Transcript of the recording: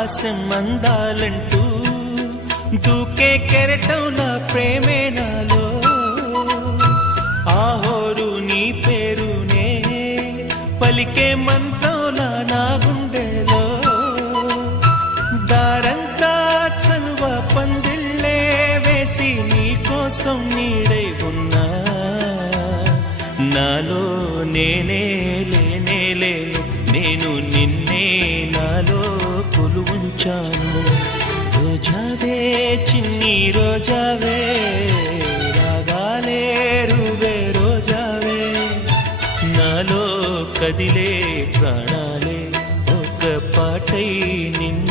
ఆకాశం అందాలంటూ దూకే కెరటంలా ప్రేమే నాలో ఆహోరు నీ పేరునే పలికే మంత్రంలా నా గుండెలో దారంతా చలువ పందిళ్ళే వేసి నీ కోసం నీడై ఉన్నా నాలో నేనే లేనే లేను నేను నిన్నే నాలో కొలువుంచాను రోజావే చిన్ని రోజావే రాగాలే రువే రోజావే నాలో కదిలే ప్రాణాలే ఒక పాటై నిన్ను